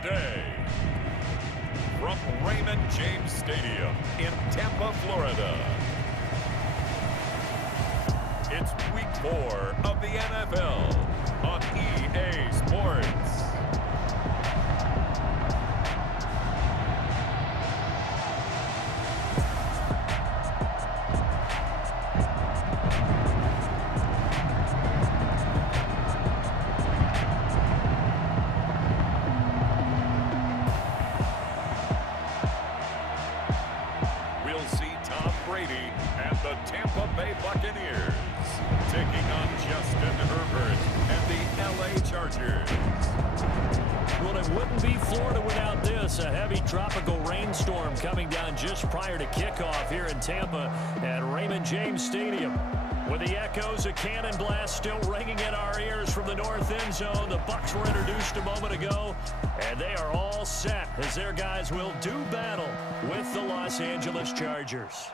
today. From Raymond James Stadium in Tampa, Florida. It's week 4 of the NFL on EA Sports. Tampa Bay Buccaneers taking on Justin Herbert and the LA Chargers. Well, it wouldn't be Florida without this. A heavy tropical rainstorm coming down just prior to kickoff here in Tampa at Raymond James Stadium. With the echoes of cannon blast still ringing in our ears from the north end zone, the Bucs were introduced a moment ago, and they are all set as their guys will do battle with the Los Angeles Chargers.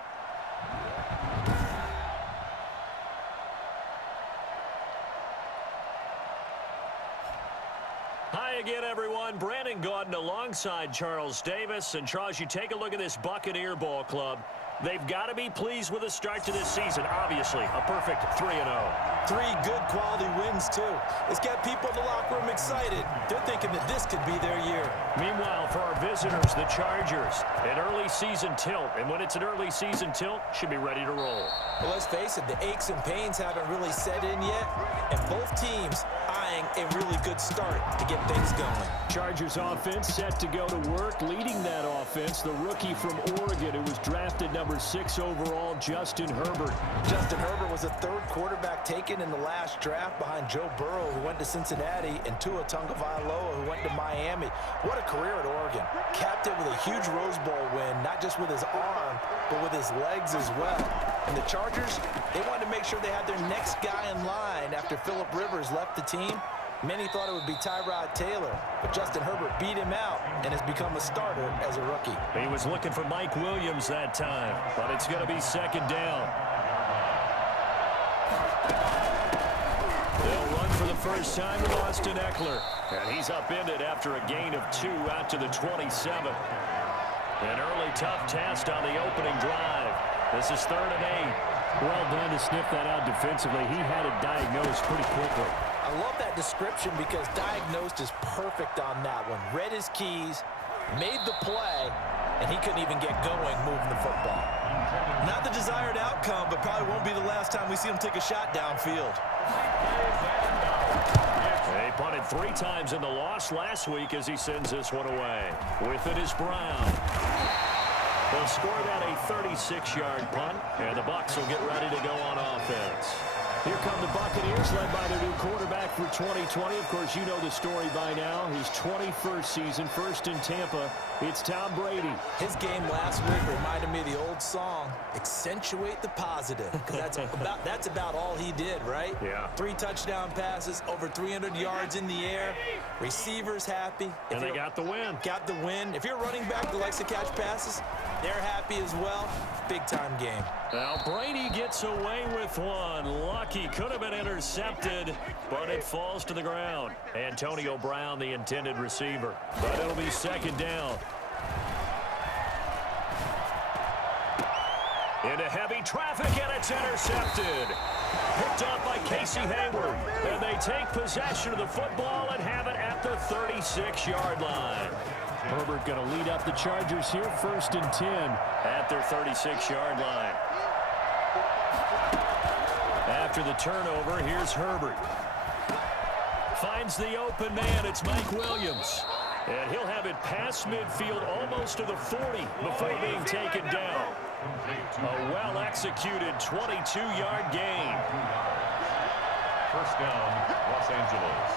Hi again, everyone. Brandon Gaudin alongside Charles Davis. And Charles, you take a look at this Buccaneer ball club. They've got to be pleased with the start to this season. Obviously, a perfect 3-0. 3 good quality wins, too. It's got people in the locker room excited. They're thinking that this could be their year. Meanwhile, for our visitors, the Chargers, an early season tilt. And when it's an early season tilt, should be ready to roll. Well, let's face it, the aches and pains haven't really set in yet. And both teams eyeing a really good start to get things going. Chargers offense set to go to work. Leading that offense, the rookie from Oregon who was drafted number 6 overall, Justin Herbert. Justin Herbert was the 3rd quarterback taken in the last draft behind Joe Burrow, who went to Cincinnati, and Tua Tagovailoa, who went to Miami. What a career at Oregon. Capped it with a huge Rose Bowl win, not just with his arm, but with his legs as well. And the Chargers, they wanted to make sure they had their next guy in line after Phillip Rivers left the team. Many thought it would be Tyrod Taylor, but Justin Herbert beat him out and has become a starter as a rookie. He was looking for Mike Williams that time, but it's going to be 2nd down. They'll run for the first time with Austin Eckler, and he's upended after a gain of 2 out to the 27. An early tough test on the opening drive. This is 3rd and 8. Well done to sniff that out defensively. He had it diagnosed pretty quickly. I love that description because diagnosed is perfect on that one. Read his keys, made the play, and he couldn't even get going moving the football. Not the desired outcome, but probably won't be the last time we see him take a shot downfield. They punted 3 times in the loss last week as he sends this one away. With it is Brown. They'll score that a 36-yard punt, and the Bucs will get ready to go on offense. Here come the Buccaneers, led by their new quarterback for 2020. Of course, you know the story by now. His 21st season, first in Tampa. It's Tom Brady. His game last week reminded me of the old song, Accentuate the Positive, because that's about all he did, right? Yeah. 3 touchdown passes, over 300 yards in the air. Receivers happy. And they got the win. Got the win. If you're a running back that likes to catch passes, they're happy as well. Big-time game. Now, Brady gets away with one. Lucky, could have been intercepted, but it falls to the ground. Antonio Brown, the intended receiver. But it'll be 2nd down. Into heavy traffic, and it's intercepted. Picked up by Casey Hayward. And they take possession of the football and have it at the 36-yard line. Herbert going to lead up the Chargers here, 1st and 10 at their 36-yard line. After the turnover, here's Herbert. Finds the open man. It's Mike Williams. And he'll have it past midfield almost to the 40 before being taken down. A well-executed 22-yard gain. 1st down, Los Angeles.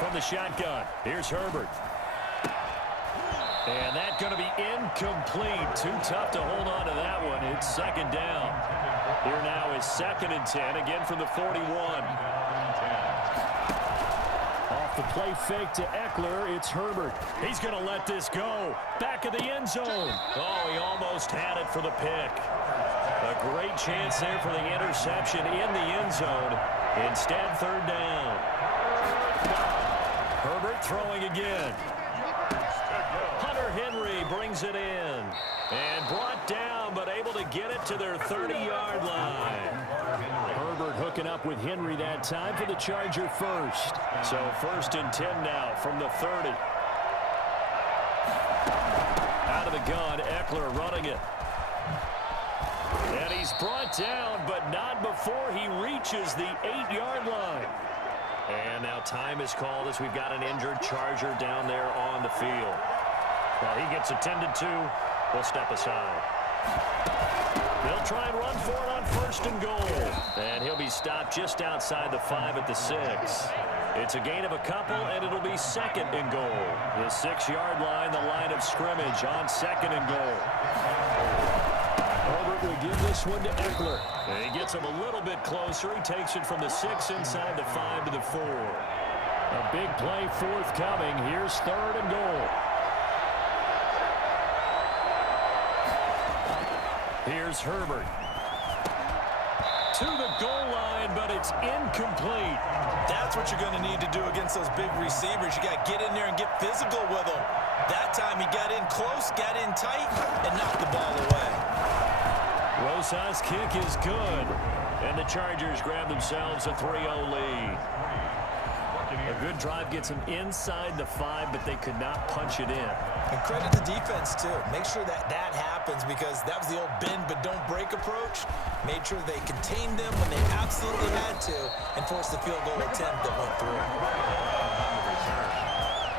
From the shotgun, here's Herbert. And that's going to be incomplete. Too tough to hold on to that one. It's 2nd down. Here now is 2nd and 10, again from the 41. Off the play fake to Eckler, it's Herbert. He's going to let this go. Back of the end zone. Oh, he almost had it for the pick. A great chance there for the interception in the end zone. Instead, 3rd down. Herbert throwing again. Hunter Henry brings it in. And brought down, but able to get it to their 30-yard line. Herbert hooking up with Henry that time for the Charger first. So 1st and 10 now from the 30. Out of the gun, Eckler running it. And he's brought down, but not before he reaches the 8-yard line. And now time is called as we've got an injured Charger down there on the field. Well, he gets attended to. We'll step aside. They'll try and run for it on 1st and goal. And he'll be stopped just outside the 5 at the 6. It's a gain of a couple, and it'll be 2nd and goal. The 6-yard line, the line of scrimmage on 2nd and goal. Herbert will give this one to Eckler. And he gets him a little bit closer. He takes it from the 6 inside the 5 to the 4. A big play forthcoming. Here's 3rd and goal. Here's Herbert. To the goal line, but it's incomplete. That's what you're going to need to do against those big receivers. You got to get in there and get physical with them. That time he got in close, got in tight, and knocked the ball away. Rosas' kick is good. And the Chargers grab themselves a 3-0 lead. A good drive gets them inside the 5, but they could not punch it in. And credit the defense, too. Make sure that happens because that was the old bend but don't break approach. Made sure they contained them when they absolutely had to and forced the field goal attempt that went through.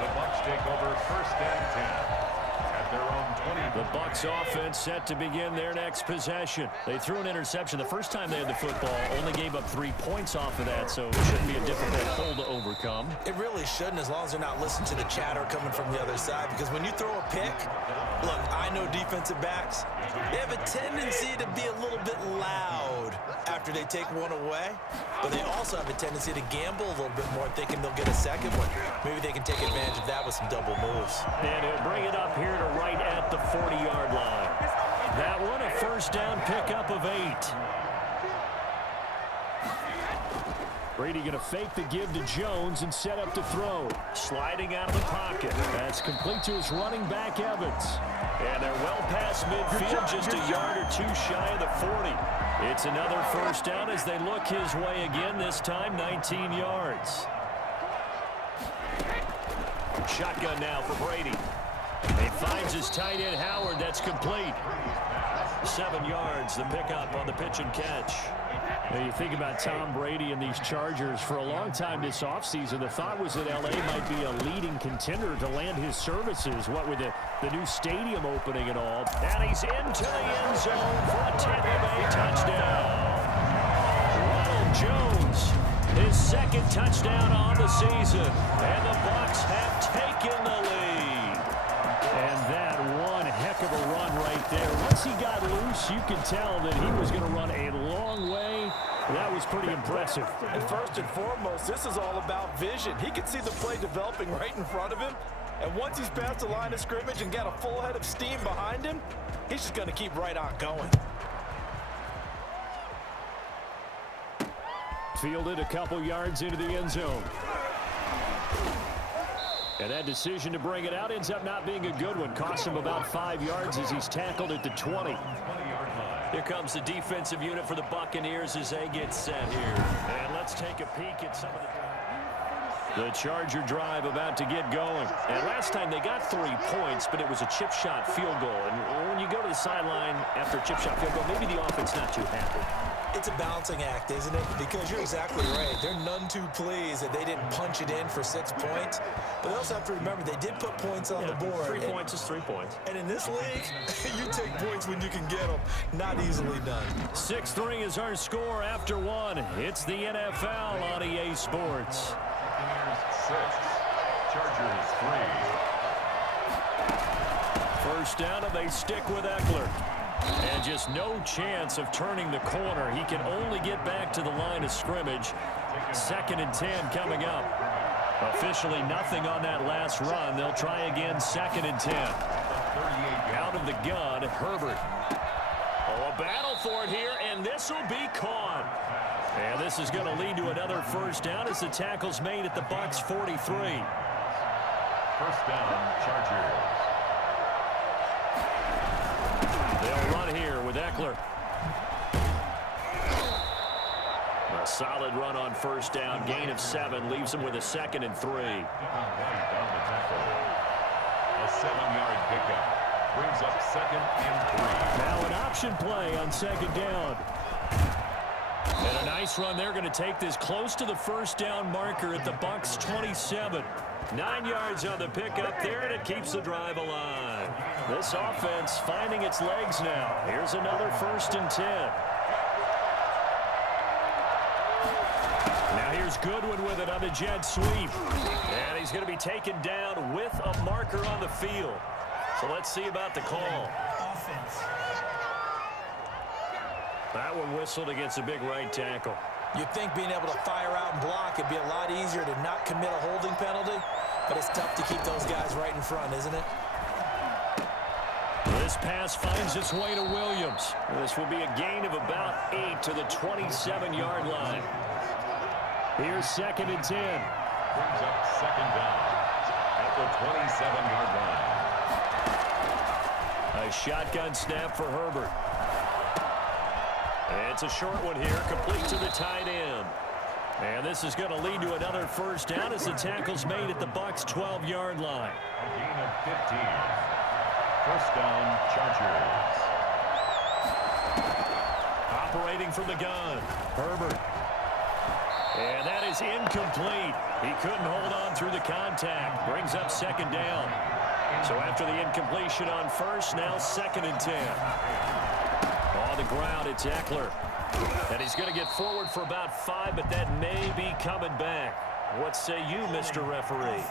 The Bucs take over 1st and 10. Their own 20. The Bucs offense set to begin their next possession. They threw an interception the first time they had the football, only gave up 3 points off of that, so it shouldn't be a difficult hole to overcome. It really shouldn't, as long as they're not listening to the chatter coming from the other side, because when you throw a pick, look, I know defensive backs, they have a tendency to be a little bit loud after they take one away, but they also have a tendency to gamble a little bit more, thinking they'll get a second one. Maybe they can take advantage of that with some double moves. And he'll bring it up here to right at the 40-yard line. That one a 1st down pickup of 8. Brady going to fake the give to Jones and set up to throw. Sliding out of the pocket. That's complete to his running back, Evans. And they're well past midfield, just a yard or 2 shy of the 40. It's another 1st down as they look his way again, this time 19 yards. Shotgun now for Brady. He finds his tight end, Howard. That's complete. 7 yards, the pickup on the pitch and catch. Now you think about Tom Brady and these Chargers. For a long time this offseason, the thought was that L.A. might be a leading contender to land his services, what with the new stadium opening and all. And he's into the end zone for a Tampa Bay touchdown. Ronald Jones, his 2nd touchdown on the season. And the Bucs have taken the lead. And that one heck of a run right there. Once he got loose, you could tell that he was going to run a long way. That was pretty impressive. And first and foremost, this is all about vision. He could see the play developing right in front of him. And once he's past the line of scrimmage and got a full head of steam behind him, he's just going to keep right on going. Fielded a couple yards into the end zone. And that decision to bring it out ends up not being a good one. Costs him about 5 yards as he's tackled at the 20. Here comes the defensive unit for the Buccaneers as they get set here. And let's take a peek at some of the Charger drive about to get going. And last time they got 3 points, but it was a chip shot field goal. And when you go to the sideline after a chip shot field goal, maybe the offense not too happy. It's a balancing act, isn't it? Because you're exactly right. They're none too pleased that they didn't punch it in for 6 points. But they also have to remember they did put points on the board. 3 points is 3 points. And in this league, you take points when you can get them. Not easily done. 6-3 is our score after 1. It's the NFL on EA Sports. 6, Chargers 3. First down, and they stick with Eckler. And just no chance of turning the corner. He can only get back to the line of scrimmage. 2nd and 10 coming up. Officially nothing on that last run. They'll try again 2nd and 10. Out of the gun, Herbert. Oh, a battle for it here, and this will be caught. And this is going to lead to another 1st down as the tackle's made at the Bucs 43. First down, Chargers. They'll run here with Eckler. A solid run on first down. Gain of 7 leaves them with a 2nd and 3. A 7-yard pickup. Brings up 2nd and 3. Now an option play on 2nd down. And a nice run. They're going to take this close to the first down marker at the Bucs 27. 9 yards on the pickup there, and it keeps the drive alive. This offense finding its legs now. Here's another 1st and 10. Now here's Goodwin with it on the jet sweep. And he's going to be taken down with a marker on the field. So let's see about the call. That one whistled against a big right tackle. You'd think being able to fire out and block, it'd be a lot easier to not commit a holding penalty, but it's tough to keep those guys right in front, isn't it? This pass finds its way to Williams. This will be a gain of about 8 to the 27-yard line. Here's 2nd and 10. Brings up 2nd down at the 27-yard line. A shotgun snap for Herbert. It's a short one here, complete to the tight end. And this is going to lead to another first down as the tackle's made at the Bucs 12-yard line. A gain of 15. First down, Chargers. Operating from the gun, Herbert. And that is incomplete. He couldn't hold on through the contact. Brings up 2nd down. So after the incompletion on first, now 2nd and 10. On the ground, it's Eckler. And he's going to get forward for about 5, but that may be coming back. What say you, Mr. Referee?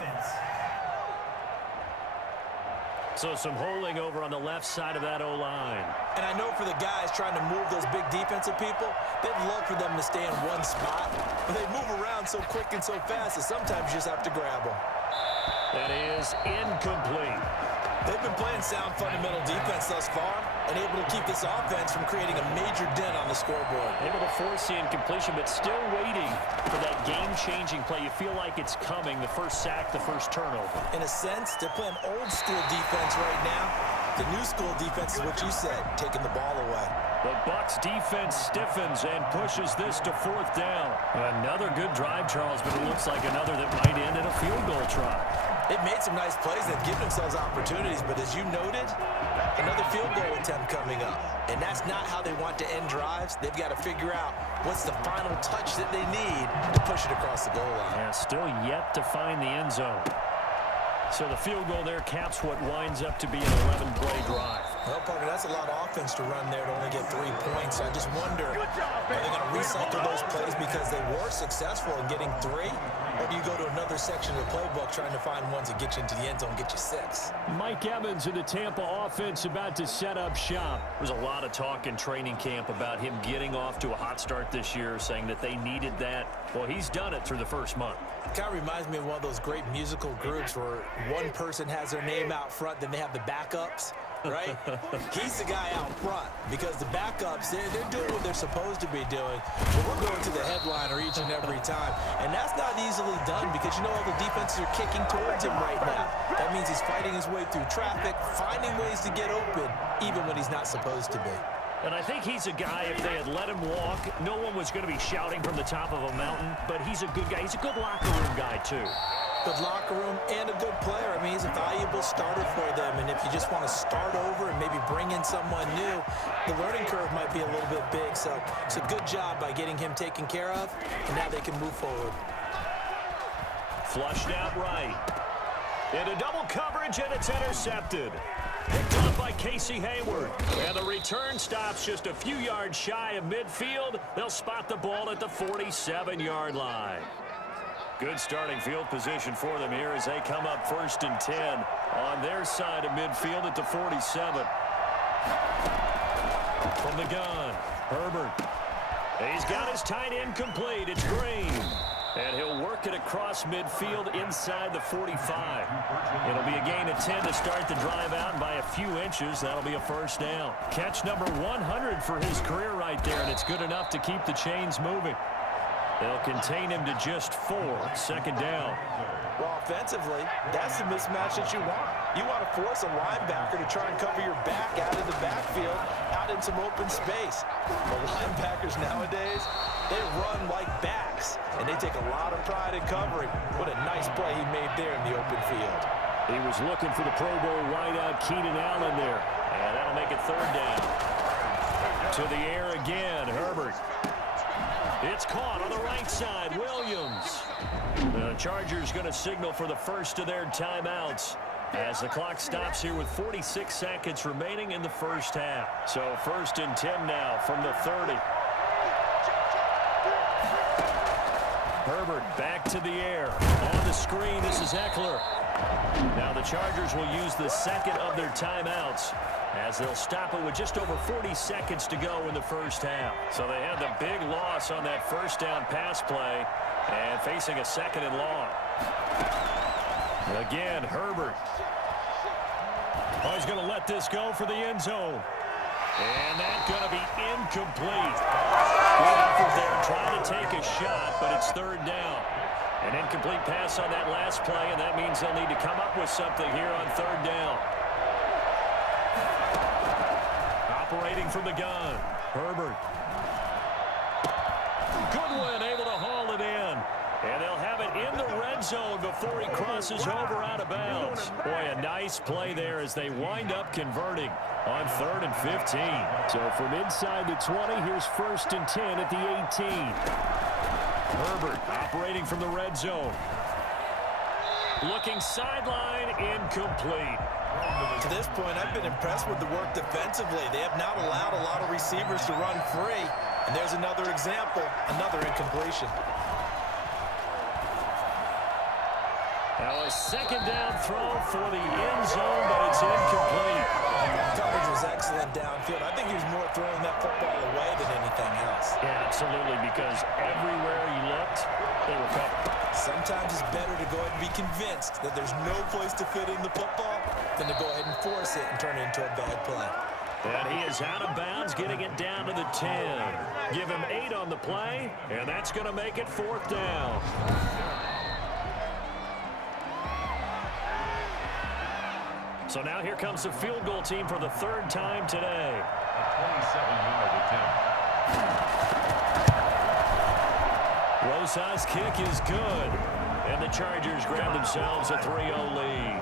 So some holding over on the left side of that O-line. And I know for the guys trying to move those big defensive people, they'd love for them to stay in one spot. But they move around so quick and so fast that sometimes you just have to grab them. That is incomplete. They've been playing sound fundamental defense thus far and able to keep this offense from creating a major dent on the scoreboard. Able to force the incompletion, but still waiting for that game-changing play. You feel like it's coming, the first sack, the first turnover. In a sense, they're playing old-school defense right now. The new school defense is what you said, taking the ball away. The Bucs defense stiffens and pushes this to 4th down. Another good drive, Charles, but it looks like another that might end in a field goal try. They've made some nice plays. They've given themselves opportunities, but as you noted, another field goal attempt coming up. And that's not how they want to end drives. They've got to figure out what's the final touch that they need to push it across the goal line. Yeah, still yet to find the end zone. So the field goal there caps what winds up to be an 11-play drive. Well, Parker, that's a lot of offense to run there to only get 3 points. I just wonder, are they going to recycle those plays because they were successful in getting 3? Or do you go to another section of the playbook trying to find ones that get you into the end zone and get you 6? Mike Evans in the Tampa offense about to set up shop. There's a lot of talk in training camp about him getting off to a hot start this year, saying that they needed that. Well, he's done it through the first month. It kind of reminds me of one of those great musical groups where one person has their name out front, then they have the backups, right? He's the guy out front because the backups, they're doing what they're supposed to be doing, but we're going to the headliner each and every time. And that's not easily done because you know all the defenses are kicking towards him right now. That means he's fighting his way through traffic, finding ways to get open, even when he's not supposed to be. And I think he's a guy, if they had let him walk, no one was going to be shouting from the top of a mountain, but he's a good guy. He's a good locker room guy, too. Good locker room and a good player. I mean, he's a valuable starter for them, and if you just want to start over and maybe bring in someone new, the learning curve might be a little bit big, so it's a good job by getting him taken care of, and now they can move forward. Flushed out right. Into double coverage, and it's intercepted. Picked up by Casey Hayward. And the return stops just a few yards shy of midfield. They'll spot the ball at the 47-yard line. Good starting field position for them here as they come up 1st and 10 on their side of midfield at the 47. From the gun, Herbert. He's got his tight end complete. It's Green. And he'll work it across midfield inside the 45. It'll be a gain of 10 to start the drive out, and by a few inches, that'll be a first down. Catch number 100 for his career right there, and it's good enough to keep the chains moving. They'll contain him to just 4. 2nd down. Well, offensively, that's the mismatch that you want. You want to force a linebacker to try and cover your back out of the backfield, out in some open space. The linebackers nowadays, they run like backs, and they take a lot of pride in covering. What a nice play he made there in the open field. He was looking for the Pro Bowl wideout Keenan Allen there, and that'll make it third down. To the air again, Herbert. It's caught on the right side, Williams. The Chargers going to signal for the first of their timeouts as the clock stops here with 46 seconds remaining in the first half. So 1st and 10 now from the 30. Herbert back to the air. On the screen, this is Eckler. Now the Chargers will use the second of their timeouts as they'll stop it with just over 40 seconds to go in the first half. So they had the big loss on that first down pass play and facing a 2nd and long. Again, Herbert. Oh, he's going to let this go for the end zone. And that's going to be incomplete. Good effort there, trying to take a shot, but it's 3rd down. An incomplete pass on that last play, and that means they'll need to come up with something here on 3rd down. Operating from the gun, Herbert. Goodwin able to haul it in. And they'll have it in the red zone before he crosses over out of bounds. Boy, a nice play there as they wind up converting on 3rd and 15. So from inside the 20, here's 1st and 10 at the 18. Herbert operating from the red zone. Looking sideline, incomplete. To this point, I've been impressed with the work defensively. They have not allowed a lot of receivers to run free. And there's another example, another incompletion. Now a 2nd down throw for the end zone, but it's incomplete. Coverage was excellent downfield. I think he was more throwing that football away than anything else. Yeah, absolutely, because everywhere he looked, they were covered. Sometimes it's better to go ahead and be convinced that there's no place to fit in the football than to go ahead and force it and turn it into a bad play. And he is out of bounds, getting it down to the 10. Give him 8 on the play, and that's going to make it 4th down. So now here comes the field goal team for the 3rd time today. A 27-yard attempt. Rosas' kick is good. And the Chargers grab themselves a 3-0 lead.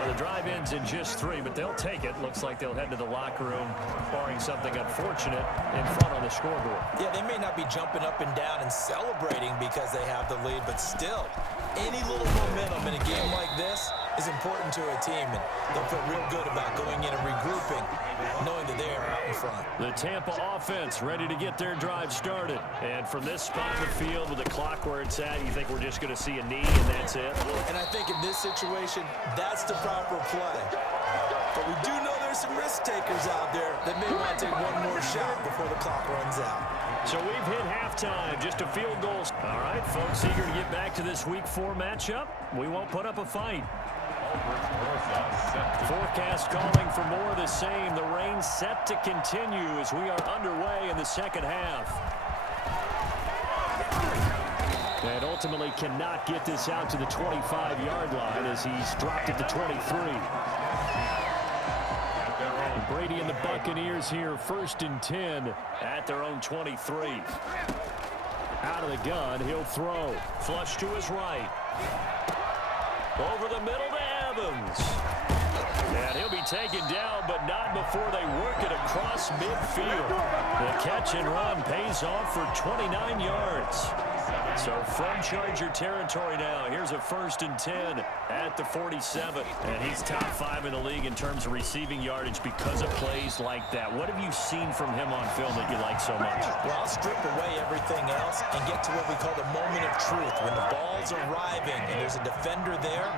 Well, the drive ends in just 3, but they'll take it. Looks like they'll head to the locker room, barring something unfortunate in front on the scoreboard. Yeah, they may not be jumping up and down and celebrating because they have the lead, but still, any little momentum in a game like this is important to a team, and they'll feel real good about going in and regrouping, knowing that they are out in front. The Tampa offense ready to get their drive started. And from this spot in the field with the clock where it's at, you think we're just going to see a knee and that's it? And I think in this situation, that's the proper play. But we do know there's some risk takers out there that may want to take one more shot before the clock runs out. So we've hit halftime, just a field goal. All right, folks, eager to get back to this Week 4 matchup. We won't put up a fight. Forecast calling for more of the same. The rain set to continue as we are underway in the 2nd half. And ultimately cannot get this out to the 25-yard line as he's dropped at the 23. Brady and the Buccaneers here, 1st and 10 at their own 23. Out of the gun, he'll throw. Flush to his right. Over the middle to Evans. And he'll be taken down, but not before they work it across midfield. The catch and run pays off for 29 yards. So from Charger territory now, here's a 1st and 10 at the 47. And he's top 5 in the league in terms of receiving yardage because of plays like that. What have you seen from him on film that you like so much? Well, I'll strip away everything else and get to what we call the moment of truth. When the ball's arriving and there's a defender there,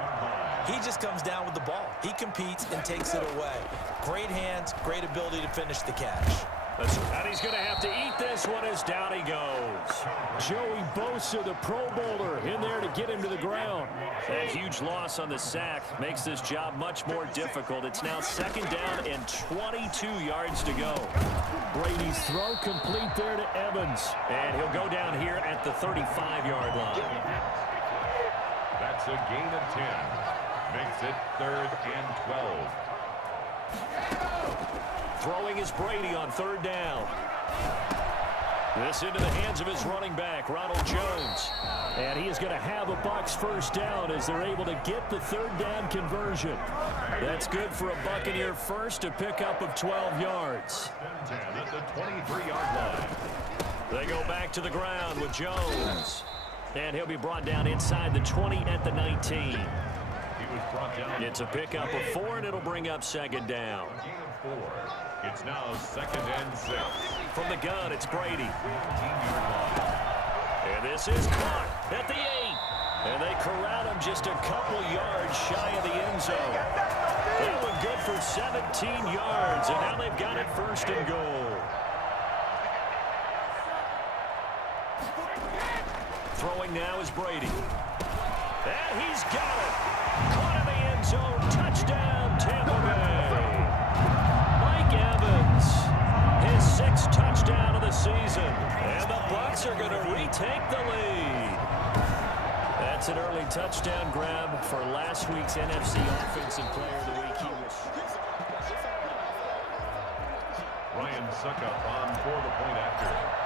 he just comes down with the ball. He competes and takes it away. Great hands, great ability to finish the catch. And he's going to have to eat this one as down he goes. Joey Bosa, the Pro Bowler, in there to get him to the ground. That huge loss on the sack makes this job much more difficult. It's now 2nd down and 22 yards to go. Brady's throw complete there to Evans. And he'll go down here at the 35-yard line. That's a gain of 10. Makes it 3rd and 12. Throwing is Brady on 3rd down. This into the hands of his running back, Ronald Jones. And he is going to have a Bucs 1st down as they're able to get the 3rd down conversion. That's good for a Buccaneer first, a pickup of 12 yards. 10 at the 23-yard line. They go back to the ground with Jones. And he'll be brought down inside the 20 at the 19. He was brought down. It's a pickup of 4, and it'll bring up 2nd down. Gain of 4. It's now 2nd and 6. From the gun, it's Brady. 15-yard line. And this is caught at the 8. And they corral him just a couple yards shy of the end zone. That one good for 17 yards, and now they've got it 1st and goal. Throwing now is Brady. And he's got it. Caught in the end zone. Touchdown, Tampa Bay. Mike Evans, his 6th touchdown of the season. And the Bucs are going to retake the lead. That's an early touchdown grab for last week's NFC Offensive Player of the Week. He was Ryan Suckup on for the point after.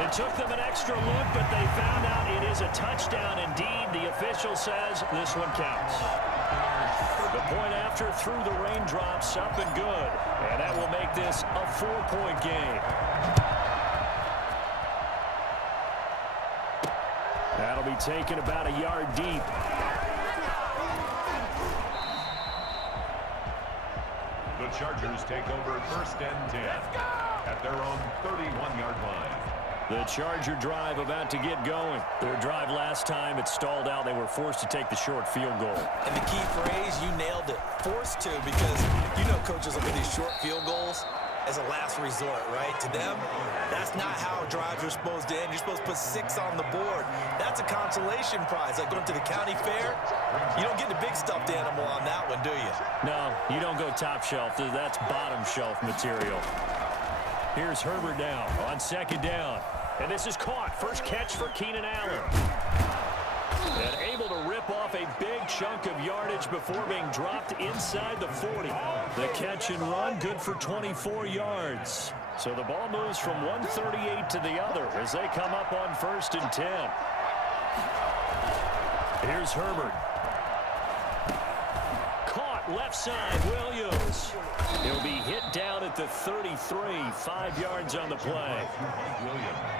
It took them an extra look, but they found out it is a touchdown indeed. The official says this one counts. The point after through the raindrops, up and good. And that will make this a 4-point game. That'll be taken about a yard deep. The Chargers take over 1st and 10 at their own 31-yard line. The Charger drive about to get going. Their drive last time, it stalled out. They were forced to take the short field goal. And the key phrase, you nailed it. Forced to, because you know coaches look at these short field goals as a last resort, right? To them, that's not how drives are supposed to end. You're supposed to put 6 on the board. That's a consolation prize. Like going to the county fair, you don't get the big stuffed animal on that one, do you? No, you don't go top shelf. That's bottom shelf material. Here's Herbert now on 2nd down. And this is caught. First catch for Keenan Allen. And able to rip off a big chunk of yardage before being dropped inside the 40. The catch and run, good for 24 yards. So the ball moves from 138 to the other as they come up on 1st and 10. Here's Herbert. Caught left side, Williams. He'll be hit down at the 33, 5 yards on the play.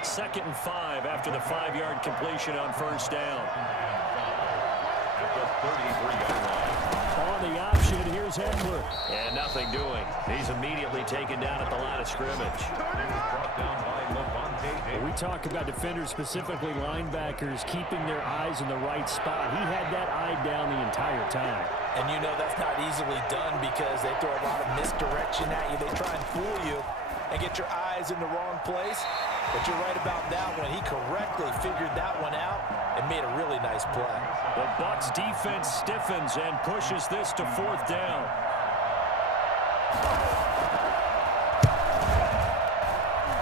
2nd and 5 after the 5-yard completion on 1st down. At the 33-yard line. On the option, here's Eckler. And nothing doing. He's immediately taken down at the line of scrimmage. Brought down by Levante Davis. We talk about defenders, specifically linebackers, keeping their eyes in the right spot. He had that eye down the entire time. And you know that's not easily done because they throw a lot of misdirection at you. They try and fool you and get your eyes in the wrong place. But you're right about that one. He correctly figured that one out and made a really nice play. The Bucs defense stiffens and pushes this to 4th down.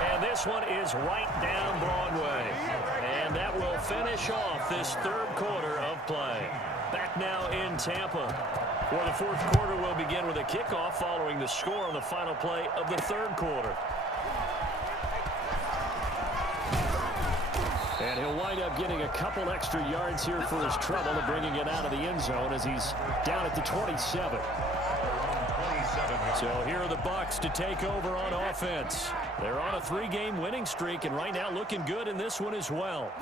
And this one is right down Broadway. And that will finish off this 3rd quarter of play. Back now in Tampa, where the 4th quarter will begin with a kickoff following the score on the final play of the 3rd quarter. And he'll wind up getting a couple extra yards here for his trouble and bringing it out of the end zone as he's down at the 27. So here are the Bucs to take over on offense. They're on a 3-game winning streak and right now looking good in this one as well.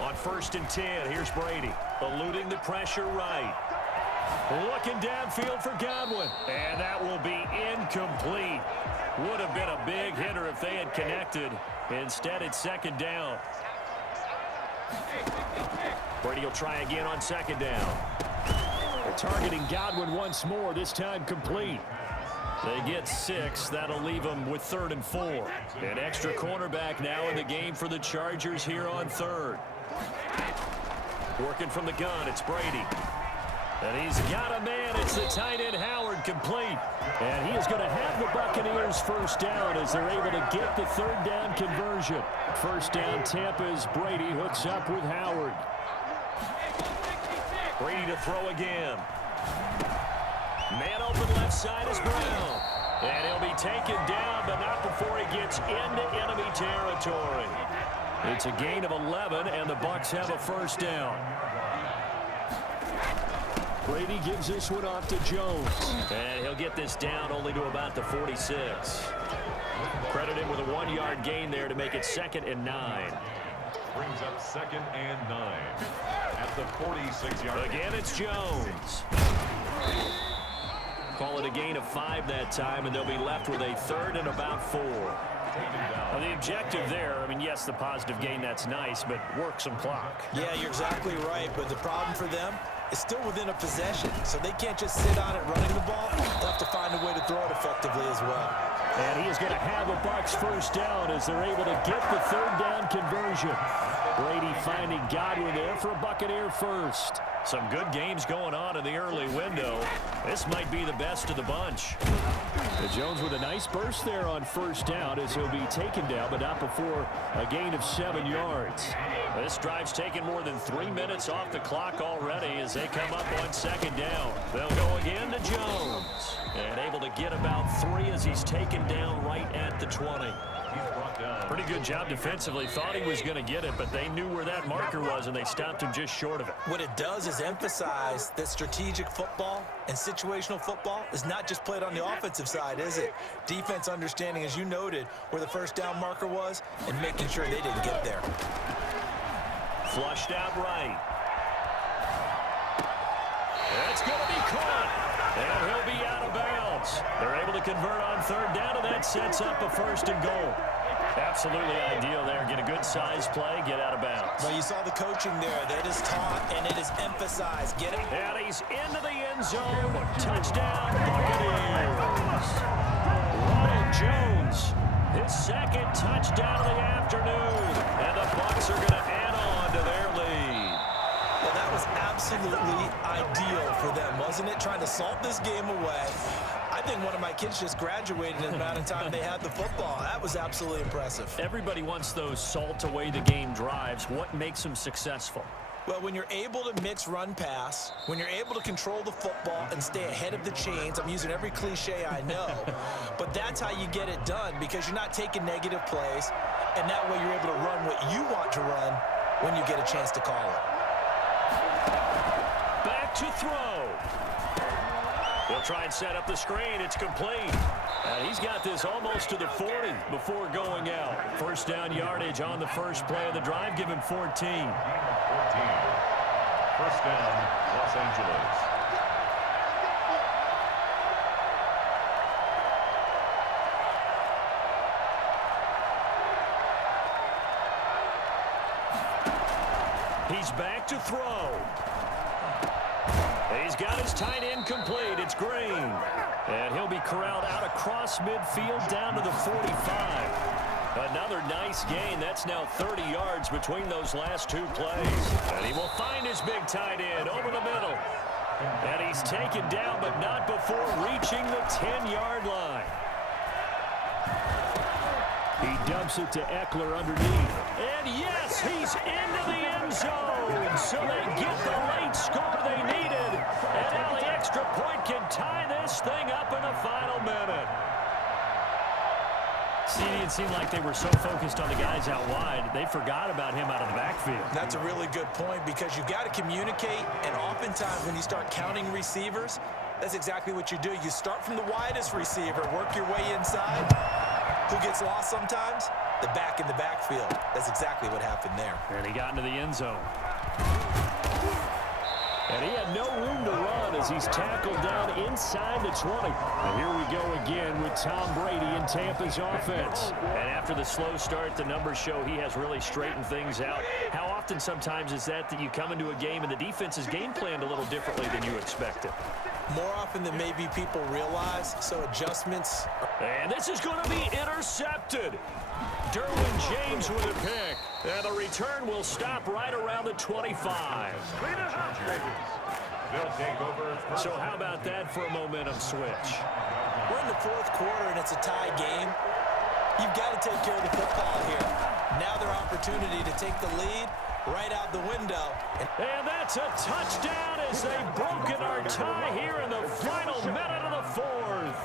On 1st and 10, here's Brady, eluding the pressure right. Looking downfield for Godwin, and that will be incomplete. Would have been a big hitter if they had connected. Instead, it's 2nd down. Brady will try again on 2nd down. They're targeting Godwin once more, this time complete. They get 6. That'll leave them with 3rd and 4. An extra cornerback now in the game for the Chargers here on 3rd. Working from the gun, it's Brady. And he's got a man. It's the tight end, Howard, incomplete. And he is going to have the Buccaneers first down as they're able to get the third down conversion. First down, Tampa's Brady hooks up with Howard. Brady to throw again. Man open left side is Brown. And he'll be taken down, but not before he gets into enemy territory. It's a gain of 11, and the Bucs have a first down. Brady gives this one off to Jones. And he'll get this down only to about the 46. Credit him with a 1-yard gain there to make it 2nd and 9. Brings up 2nd and 9 at the 46-yard. Again, it's Jones. Call it a gain of 5 that time, and they'll be left with a 3rd and about 4. Well, the objective there, I mean, yes, the positive gain, that's nice, but work some clock. Yeah, you're exactly right, but the problem for them is still within a possession, so they can't just sit on it running the ball. They'll have to find a way to throw it effectively as well. And he is going to have a Bucs first down as they're able to get the third down conversion. Brady finding Godwin there for a Buccaneer first. Some good games going on in the early window. This might be the best of the bunch. Jones with a nice burst there on first down as he'll be taken down, but not before a gain of 7 yards. This drive's taken more than 3 minutes off the clock already as they come up on 2nd down. They'll go again to Jones. And able to get about 3 as he's taken down right at the 20. Pretty good job defensively. Thought he was going to get it, but they knew where that marker was, and they stopped him just short of it. What it does is emphasize that strategic football and situational football is not just played on the offensive side, is it? Defense understanding, as you noted, where the first down marker was and making sure they didn't get there. Flushed out right. That's going to be caught. And he'll be out of bounds. They're able to convert on 3rd down, and that sets up a 1st and goal. Absolutely ideal there. Get a good size play, get out of bounds. Well, you saw the coaching there. That is taught, and it is emphasized. Get it. And he's into the end zone. Touchdown, Buccaneers. Ronald Jones, his 2nd touchdown of the afternoon. And the Bucs are going to add on to their lead. Well, that was absolutely ideal for them, wasn't it? Trying to salt this game away. I think one of my kids just graduated in the amount of time they had the football. That was absolutely impressive. Everybody wants those salt away the game drives. What makes them successful? Well, when you're able to mix run pass, when you're able to control the football and stay ahead of the chains, I'm using every cliche I know, but that's how you get it done because you're not taking negative plays, and that way you're able to run what you want to run when you get a chance to call it. Back to throw. He'll try and set up the screen. It's complete. And he's got this almost to the 40 before going out. First down yardage on the first play of the drive. Give him 14. 14. First down, Los Angeles. He's back to throw. He's got his tight end complete. It's Green. And he'll be corralled out across midfield down to the 45. Another nice gain. That's now 30 yards between those last 2 plays. And he will find his big tight end over the middle. And he's taken down, but not before reaching the 10-yard line. He dumps it to Eckler underneath. And yes, he's into the end zone. So they get the late score they needed. And now the extra point can tie this thing up in the final minute. See, it seemed like they were so focused on the guys out wide, they forgot about him out of the backfield. That's a really good point because you've got to communicate, and oftentimes when you start counting receivers, that's exactly what you do. You start from the widest receiver, work your way inside. Who gets lost sometimes? The back in the backfield. That's exactly what happened there. And he got into the end zone. And he had no room to run as he's tackled down inside the 20. And here we go again with Tom Brady in Tampa's offense. And after the slow start, the numbers show he has really straightened things out. How often sometimes is that you come into a game and the defense is game planned a little differently than you expected? More often than maybe people realize, so adjustments. And this is going to be intercepted. Derwin James with a pick. And the return will stop right around the 25. They'll take over. So how about that for a momentum switch? We're in the fourth quarter, and it's a tie game. You've got to take care of the football here. Now their opportunity to take the lead right out the window. And that's a touchdown as they've broken our tie here in the final minute of the fourth.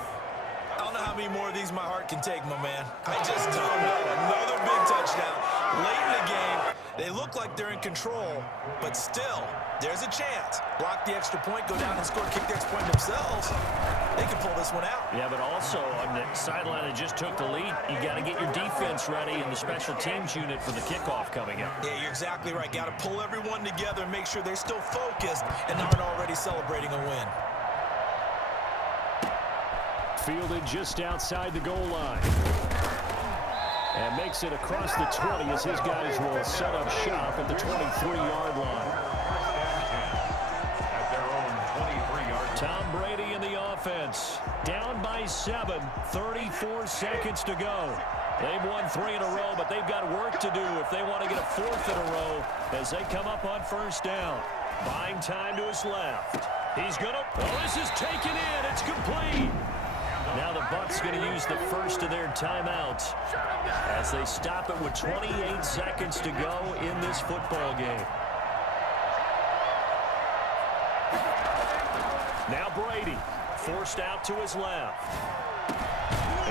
I don't know how many more of these my heart can take, my man. I just don't know. Another big touchdown late in the game. They look like they're in control, but still, there's a chance. Block the extra point, go down and score, kick the extra point themselves. They can pull this one out. Yeah, but also on the sideline that just took the lead, you got to get your defense ready in the special teams unit for the kickoff coming up. Yeah, you're exactly right. Got to pull everyone together and make sure they're still focused and aren't already celebrating a win. Fielded just outside the goal line. And makes it across the 20 as his guys will set up shop at the 23-yard line. At their own 23-yard. Tom Brady in the offense. Down by 7, 34 seconds to go. They've won 3 in a row, but they've got work to do if they want to get a 4th in a row as they come up on first down. Buying time to his left. He's going to... Oh, this is taken in. It's complete. Now the Bucs going to use the first of their timeouts as they stop it with 28 seconds to go in this football game. Now Brady forced out to his left.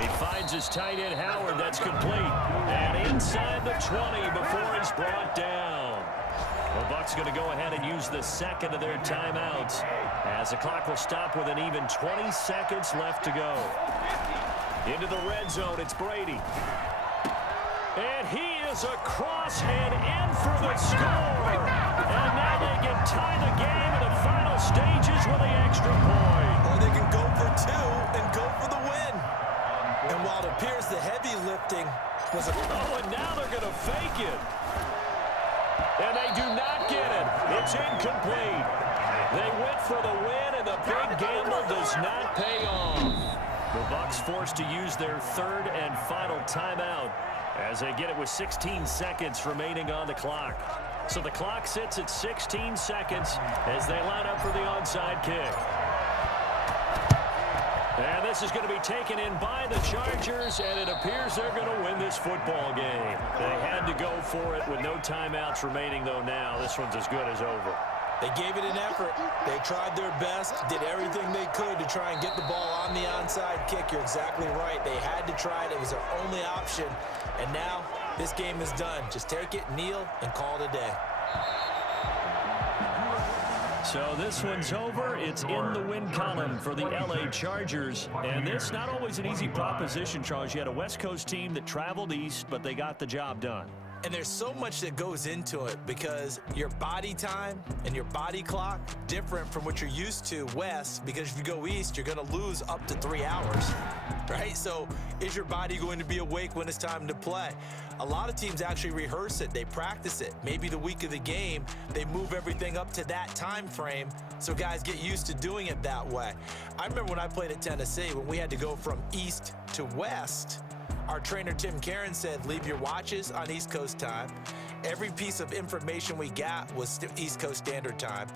He finds his tight end Howard. That's complete. And inside the 20 before he's brought down. The Bucs going to go ahead and use the second of their timeouts as the clock will stop with an even 20 seconds left to go. Into the red zone, it's Brady. And he is across and in for the score. And now they can tie the game in the final stages with the extra point. Or they can go for 2 and go for the win. And while it appears the heavy lifting was a... Oh, and now they're going to fake it. And they do not get it. It's incomplete. They went for the win, and the big gamble does not pay off. The Bucs forced to use their third and final timeout as they get it with 16 seconds remaining on the clock. So the clock sits at 16 seconds as they line up for the onside kick. And this is going to be taken in by the Chargers, and it appears they're going to win this football game. They had to go for it with no timeouts remaining, though now. This one's as good as over. They gave it an effort. They tried their best, did everything they could to try and get the ball on the onside kick. You're exactly right. They had to try it. It was their only option. And now this game is done. Just take it, kneel, and call it a day. So this one's over. It's in the win column for the LA Chargers. And it's not always an easy proposition, Charles. You had a West Coast team that traveled east, but they got the job done. And there's so much that goes into it because your body time and your body clock different from what you're used to west, because if you go east, you're going to lose up to 3 hours, right? So is your body going to be awake when it's time to play? A lot of teams actually rehearse it. They practice it. Maybe the week of the game, they move everything up to that time frame so guys get used to doing it that way. I remember when I played at Tennessee, when we had to go from east to west, our trainer, Tim Karen, said, leave your watches on East Coast time. Every piece of information we got was East Coast Standard Time.